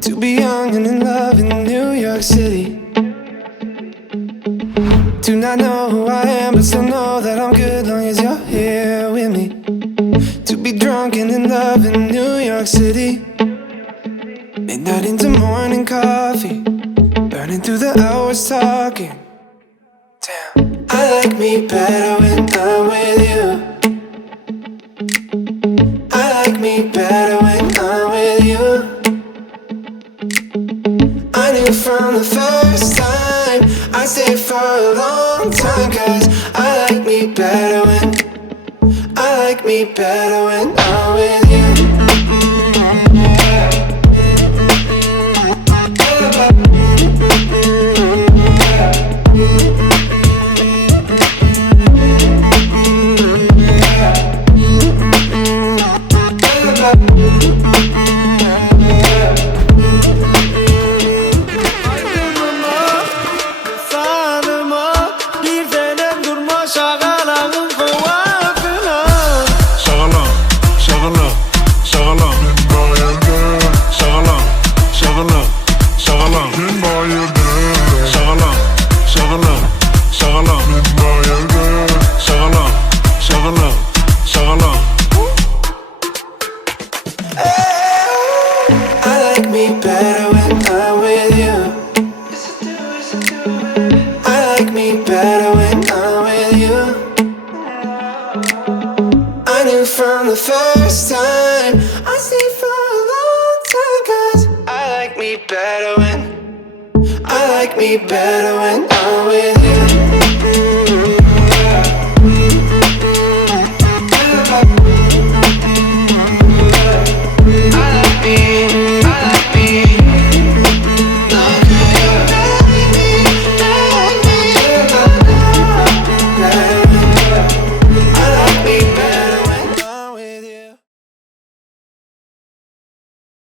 To be young and in love in New York City. Do not know who I am, but still know that I'm good long as you're here with me. To be drunk and in love in New York City. Midnight into morning coffee, burning through the hours talking. Damn, I like me better when I'm with you. I like me better when I'm with you. I knew from the first time I'd stay for a long time, 'cause I like me better when I'm with you. From the first time I stayed for a long time, 'cause I like me better when